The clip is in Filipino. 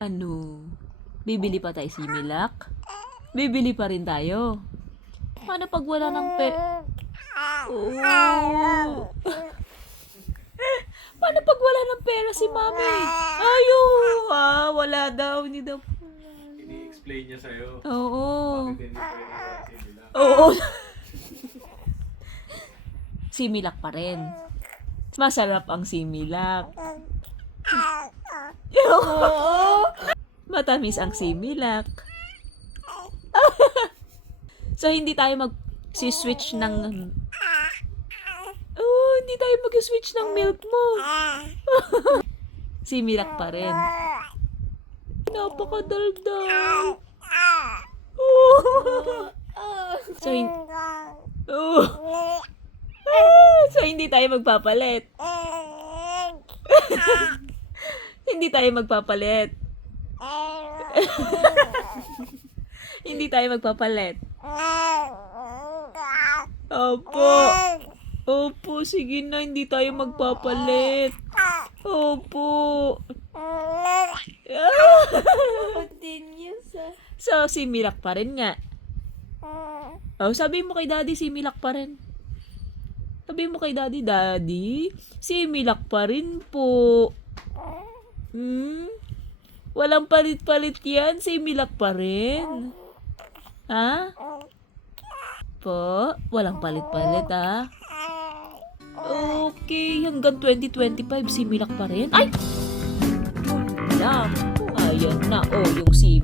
Ano? Bibili pa tayo Similac? Bibili pa rin tayo. Paano pag wala ng Oh. Paano pag wala ng pera si Mami? Wala daw. Hindi daw. Ini-explain niya sa'yo. Oo. Bakit hindi pwede sa Similac? Oo. Similac pa rin. Masarap ang Similac. Oo. Matamis ang Similac. So, hindi tayo mag-switch ng... hindi tayo mag-switch ng milk mo. Similac pa rin. Napakadaldal. So, so, hindi tayo magpapalit. Hindi tayo magpapalit. Hindi tayo magpapalit. Opo. Opo, sige na, hindi tayo magpapalit. Opo. So, Similac pa rin nga. Sabi mo kay Daddy, Similac pa rin. Sabi mo kay Daddy, Daddy, Similac pa rin po. Walang palit-palit yan, Similac pa rin. Ha? Po? Walang palit-palit, ha? Okay, hanggang 2025, Similac pa rin. Ay! Ayan na, yung Similac.